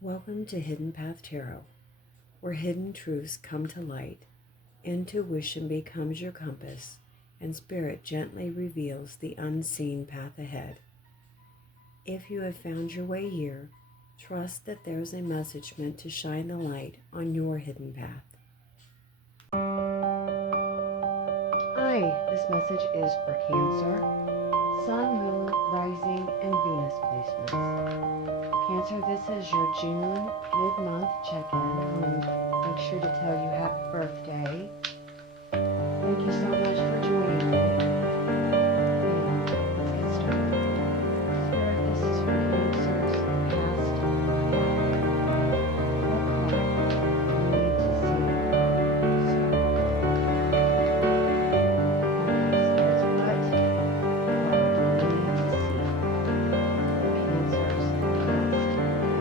Welcome to Hidden Path Tarot, where hidden truths come to light, intuition becomes your compass, and spirit gently reveals the unseen path ahead. If you have found your way here, trust that there's a message meant to shine the light on your hidden path. Hi, this message is for Cancer, Sun, Moon, Rising, and Venus placements. Cancer, this is your June mid-month check-in, and make sure to tell you happy birthday. Thank you so much for joining me. And let's get started. Spirit, this is for Cancer's past path. What card do you need to see? Okay, so what card do you need to see for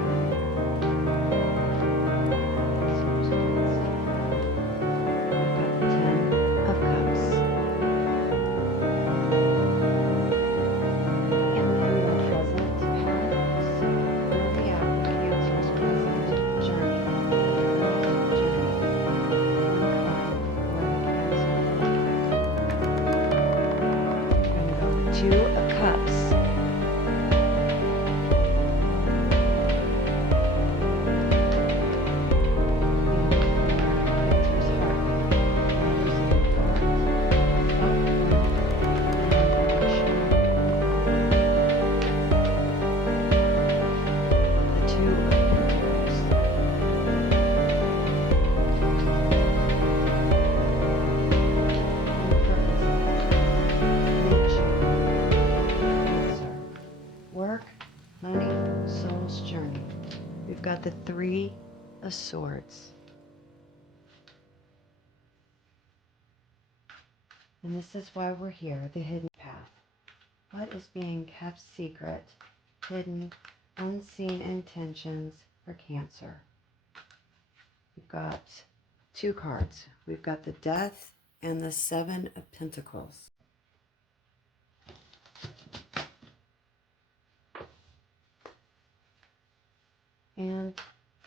Cancer's Two of Cups. We've got the Three of Swords. And this is why we're here, the hidden path. What is being kept secret, hidden, unseen intentions for Cancer? We've got two cards. We've got the Death and the Seven of Pentacles. And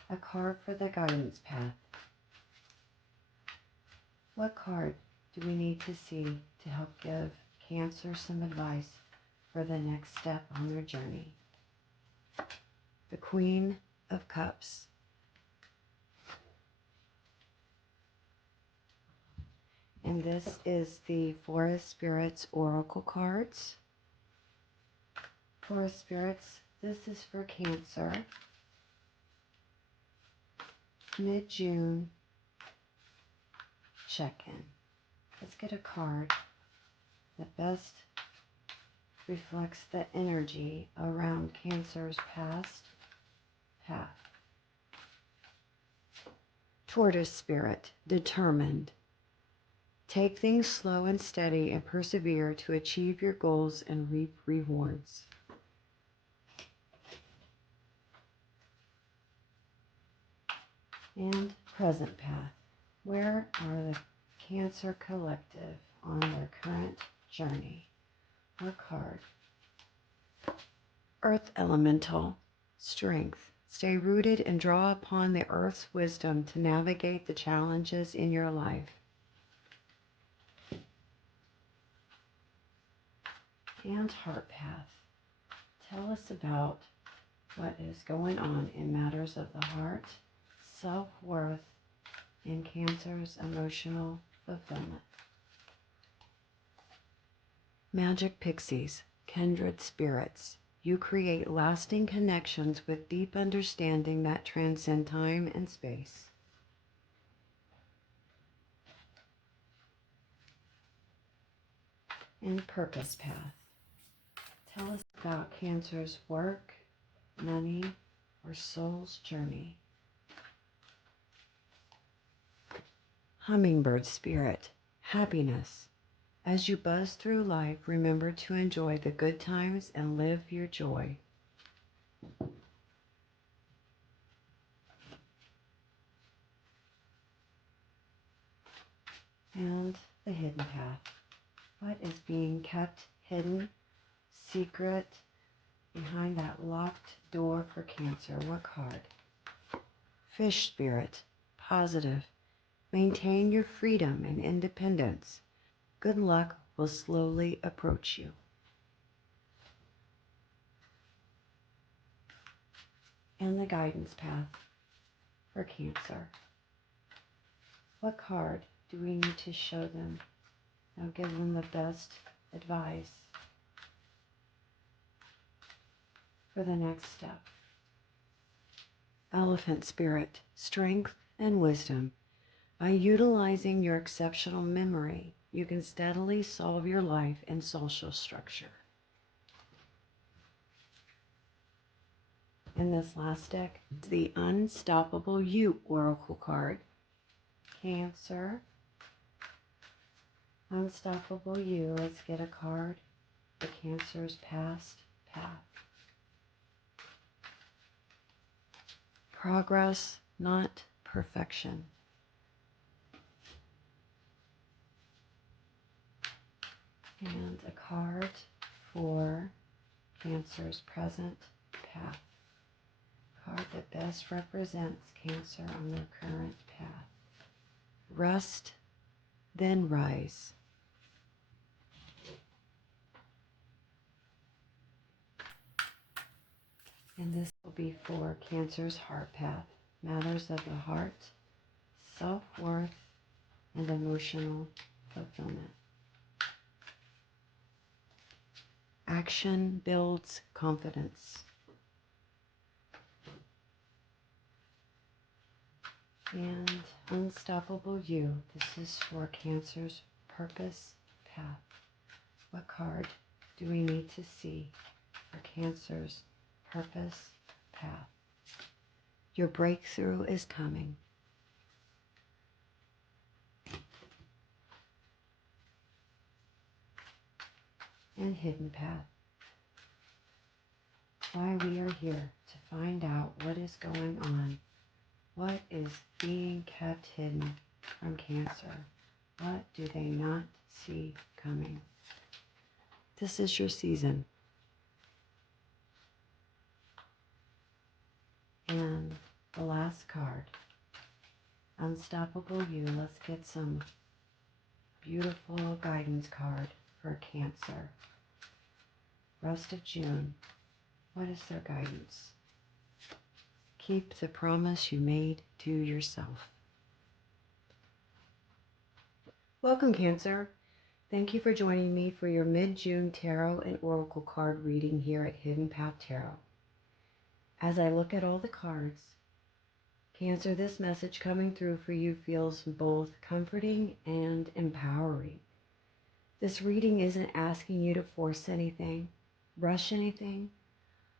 a card for the guidance path. What card do we need to see to help give Cancer some advice for the next step on their journey? The Queen of Cups. And this is the Forest Spirits Oracle cards. Forest Spirits, this is for Cancer. Mid-June check-in. Let's get a card that best reflects the energy around Cancer's past path. Tortoise Spirit, determined. Take things slow and steady and persevere to achieve your goals and reap rewards. And present path. Where are the Cancer Collective on their current journey? What card? Earth Elemental, strength. Stay rooted and draw upon the Earth's wisdom to navigate the challenges in your life. And Heart Path. Tell us about what is going on in matters of the heart, self-worth, and Cancer's emotional fulfillment. Magic Pixies, kindred spirits. You create lasting connections with deep understanding that transcend time and space. And Purpose Path. Tell us about Cancer's work, money, or soul's journey. Hummingbird Spirit, happiness. As you buzz through life, remember to enjoy the good times and live your joy. And the hidden path. What is being kept hidden, secret, behind that locked door for Cancer? What card? Fish spirit, positive. Maintain your freedom and independence. Good luck will slowly approach you. And the guidance path for Cancer. What card do we need to show them? Now give them the best advice for the next step. Elephant spirit, strength and wisdom. By utilizing your exceptional memory, you can steadily solve your life and social structure. In this last deck, the Unstoppable You Oracle card. Cancer. Unstoppable You. Let's get a card. The Cancer's past path. Progress, not perfection. And a card for Cancer's present path. Card that best represents Cancer on their current path. Rest, then rise. And this will be for Cancer's heart path. Matters of the heart, self-worth, and emotional fulfillment. Action builds confidence. And Unstoppable You. This is for Cancer's purpose path. What card do we need to see for Cancer's purpose path? Your breakthrough is coming. And Hidden path. Why we are here to find out what is going on. What is being kept hidden from Cancer? What do they not see coming? This is your season. And the last card, Unstoppable You. Let's get some beautiful guidance card for Cancer. Rest of June. What is their guidance? Keep the promise you made to yourself. Welcome, Cancer. Thank you for joining me for your mid-June tarot and oracle card reading here at Hidden Path Tarot. As I look at all the cards, Cancer, this message coming through for you feels both comforting and empowering. This reading isn't asking you to force anything, rush anything,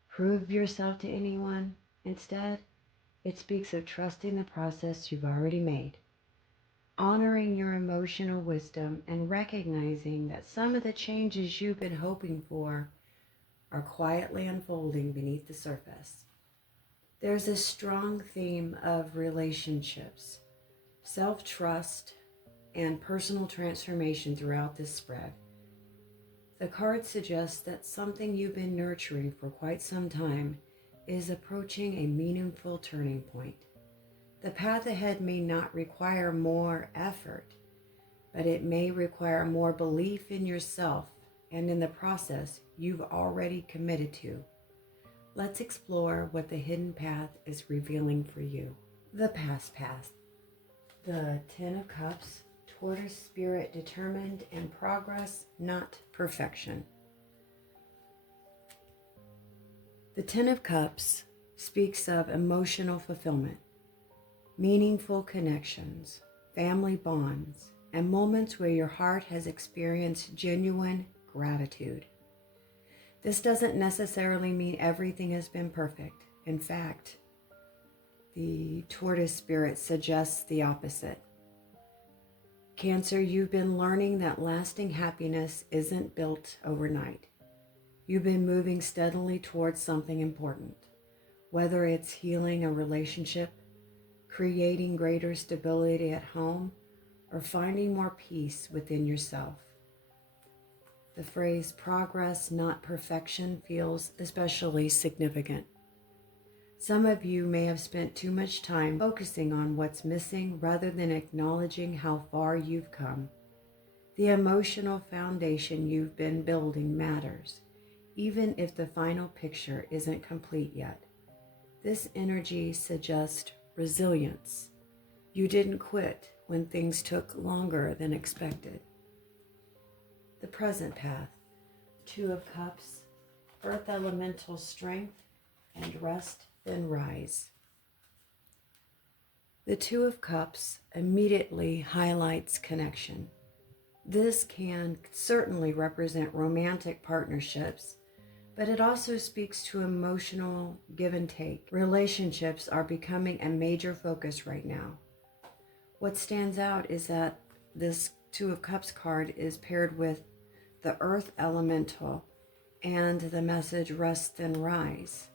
prove yourself to anyone. Instead, it speaks of trusting the process you've already made, honoring your emotional wisdom, and recognizing that some of the changes you've been hoping for are quietly unfolding beneath the surface. There's a strong theme of relationships, self-trust, and personal transformation throughout this spread. The card suggests that something you've been nurturing for quite some time is approaching a meaningful turning point. The path ahead may not require more effort, but it may require more belief in yourself and in the process you've already committed to. Let's explore what the hidden path is revealing for you. The past path. The Ten of Cups, Tortoise spirit, determined in progress, not perfection. The Ten of Cups speaks of emotional fulfillment, meaningful connections, family bonds, and moments where your heart has experienced genuine gratitude. This doesn't necessarily mean everything has been perfect. In fact, the Tortoise spirit suggests the opposite. Cancer, you've been learning that lasting happiness isn't built overnight. You've been moving steadily towards something important, whether it's healing a relationship, creating greater stability at home, or finding more peace within yourself. The phrase progress, not perfection, feels especially significant. Some of you may have spent too much time focusing on what's missing rather than acknowledging how far you've come. The emotional foundation you've been building matters, even if the final picture isn't complete yet. This energy suggests resilience. You didn't quit when things took longer than expected. The present path, Two of Cups, Earth elemental strength, and rest then rise. The Two of Cups immediately highlights connection. This can certainly represent romantic partnerships, but it also speaks to emotional give and take. Relationships are becoming a major focus right now. What stands out is that this Two of Cups card is paired with the Earth Elemental and the message Rest Then Rise.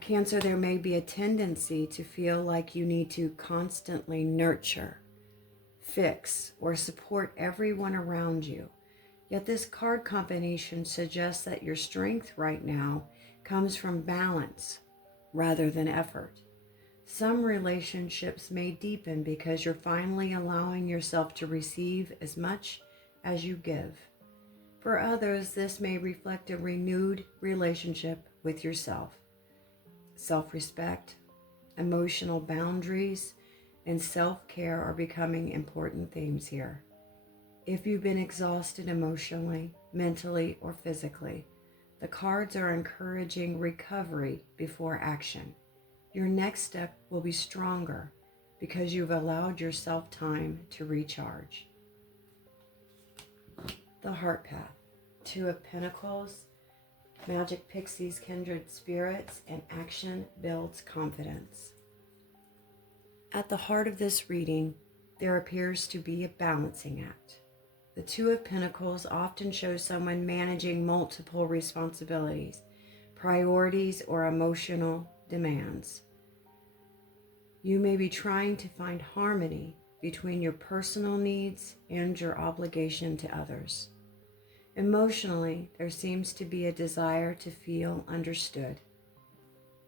Cancer, there may be a tendency to feel like you need to constantly nurture, fix, or support everyone around you. Yet this card combination suggests that your strength right now comes from balance rather than effort. Some relationships may deepen because you're finally allowing yourself to receive as much as you give. For others, this may reflect a renewed relationship with yourself. Self-respect, emotional boundaries, and self-care are becoming important themes here. If you've been exhausted emotionally, mentally, or physically, the cards are encouraging recovery before action. Your next step will be stronger because you've allowed yourself time to recharge. The Heart Path, Two of Pentacles, Magic Pixies, Kindred Spirits, and action builds confidence. At the heart of this reading, there appears to be a balancing act. The Two of Pentacles often shows someone managing multiple responsibilities, priorities, or emotional demands. You may be trying to find harmony between your personal needs and your obligation to others. Emotionally, there seems to be a desire to feel understood.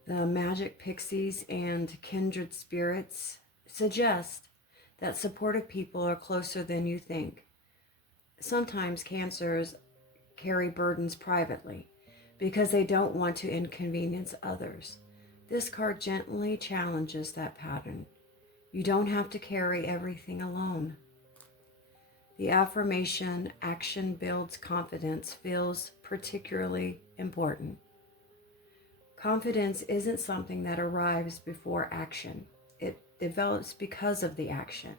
The Magic Pixies and Kindred Spirits suggest that supportive people are closer than you think. Sometimes Cancers carry burdens privately because they don't want to inconvenience others. This card gently challenges that pattern. You don't have to carry everything alone. The affirmation, action builds confidence, feels particularly important. Confidence isn't something that arrives before action. It develops because of the action.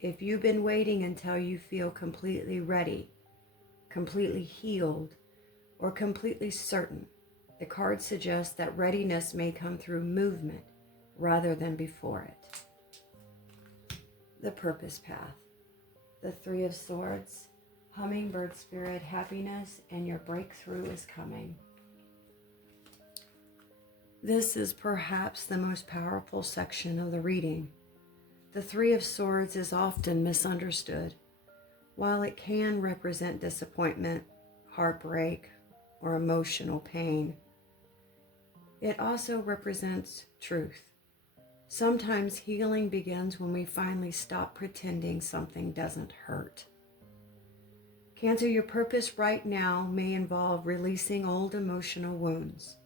If you've been waiting until you feel completely ready, completely healed, or completely certain, the card suggests that readiness may come through movement rather than before it. The Purpose Path, the Three of Swords, Hummingbird Spirit, happiness, and your breakthrough is coming. This is perhaps the most powerful section of the reading. The Three of Swords is often misunderstood. While it can represent disappointment, heartbreak, or emotional pain, it also represents truth. Sometimes healing begins when we finally stop pretending something doesn't hurt. Cancer, your purpose right now may involve releasing old emotional wounds,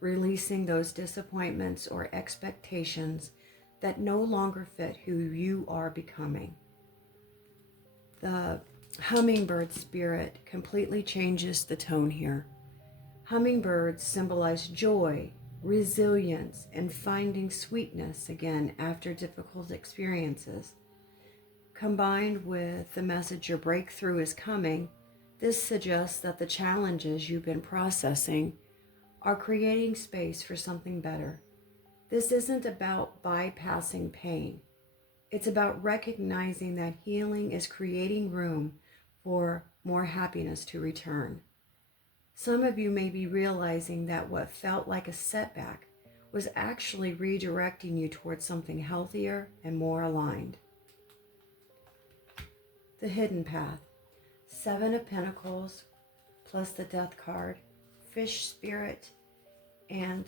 releasing those disappointments or expectations that no longer fit who you are becoming. The Hummingbird Spirit completely changes the tone here. Hummingbirds symbolize joy, resilience, and finding sweetness again after difficult experiences. Combined with the message your breakthrough is coming, this suggests that the challenges you've been processing are creating space for something better. This isn't about bypassing pain. It's about recognizing that healing is creating room for more happiness to return. Some of you may be realizing that what felt like a setback was actually redirecting you towards something healthier and more aligned. The Hidden Path, Seven of Pentacles, plus the Death card, Fish Spirit, and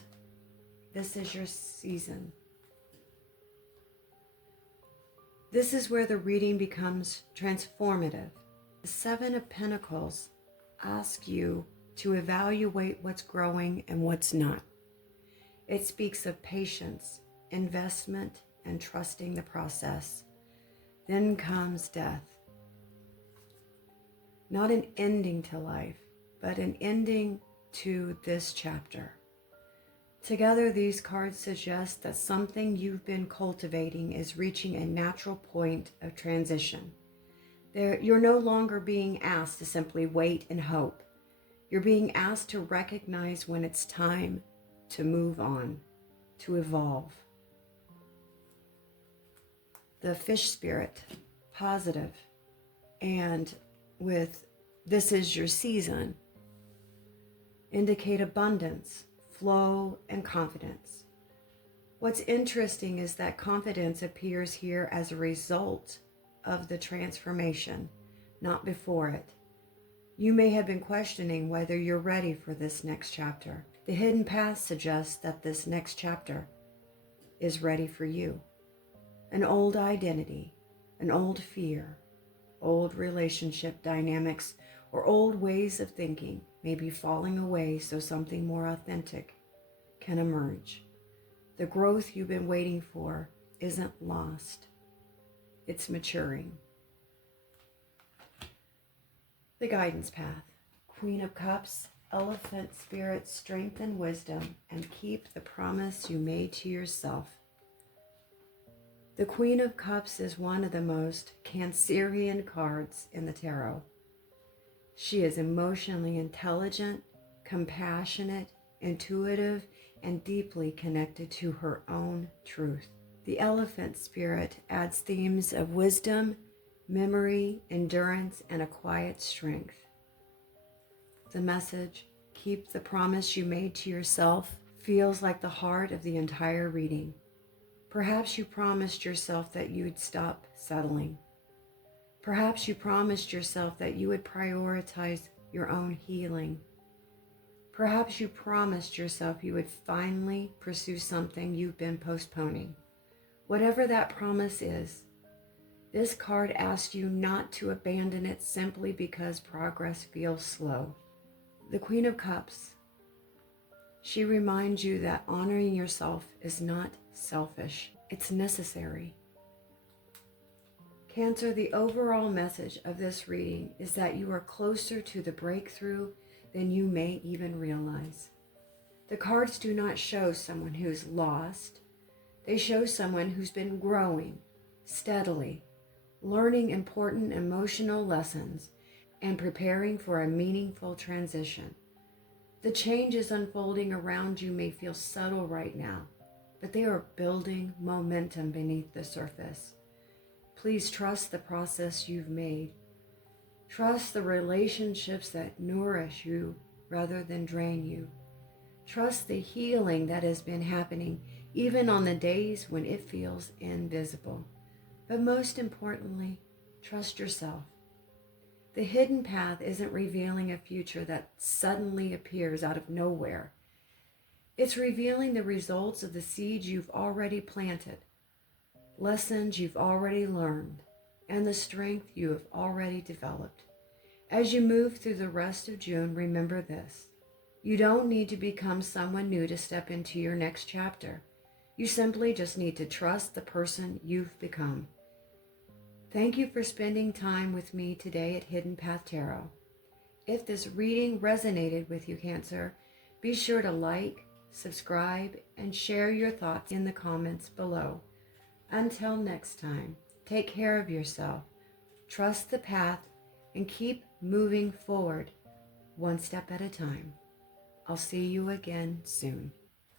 this is your season. This is where the reading becomes transformative. The Seven of Pentacles asks you to evaluate what's growing and what's not. It speaks of patience, investment, and trusting the process. Then comes death. Not an ending to life, but an ending to this chapter. Together, these cards suggest that something you've been cultivating is reaching a natural point of transition. You're no longer being asked to simply wait and hope. You're being asked to recognize when it's time to move on, to evolve. The fish spirit, positive, and with this is your season, indicate abundance, flow, and confidence. What's interesting is that confidence appears here as a result of the transformation, not before it. You may have been questioning whether you're ready for this next chapter. The hidden path suggests that this next chapter is ready for you. An old identity, an old fear, old relationship dynamics, or old ways of thinking may be falling away so something more authentic can emerge. The growth you've been waiting for isn't lost. It's maturing. The guidance path. Queen of Cups, Elephant Spirit, strength and wisdom, and keep the promise you made to yourself. The Queen of Cups is one of the most Cancerian cards in the tarot. She is emotionally intelligent, compassionate, intuitive, and deeply connected to her own truth. The Elephant Spirit adds themes of wisdom, memory, endurance, and a quiet strength. The message, keep the promise you made to yourself, feels like the heart of the entire reading. Perhaps you promised yourself that you would stop settling. Perhaps you promised yourself that you would prioritize your own healing. Perhaps you promised yourself you would finally pursue something you've been postponing. Whatever that promise is, this card asks you not to abandon it simply because progress feels slow. The Queen of Cups, she reminds you that honoring yourself is not selfish, it's necessary. Cancer, the overall message of this reading is that you are closer to the breakthrough than you may even realize. The cards do not show someone who's lost. They show someone who's been growing steadily, learning important emotional lessons, and preparing for a meaningful transition. The changes unfolding around you may feel subtle right now, but they are building momentum beneath the surface. Please trust the process you've made. Trust the relationships that nourish you rather than drain you. Trust the healing that has been happening even on the days when it feels invisible. But most importantly, trust yourself. The hidden path isn't revealing a future that suddenly appears out of nowhere. It's revealing the results of the seeds you've already planted, lessons you've already learned, and the strength you have already developed. As you move through the rest of June, remember this. You don't need to become someone new to step into your next chapter. You simply just need to trust the person you've become. Thank you for spending time with me today at Hidden Path Tarot. If this reading resonated with you, Cancer, be sure to like, subscribe, and share your thoughts in the comments below. Until next time, take care of yourself, trust the path, and keep moving forward, one step at a time. I'll see you again soon.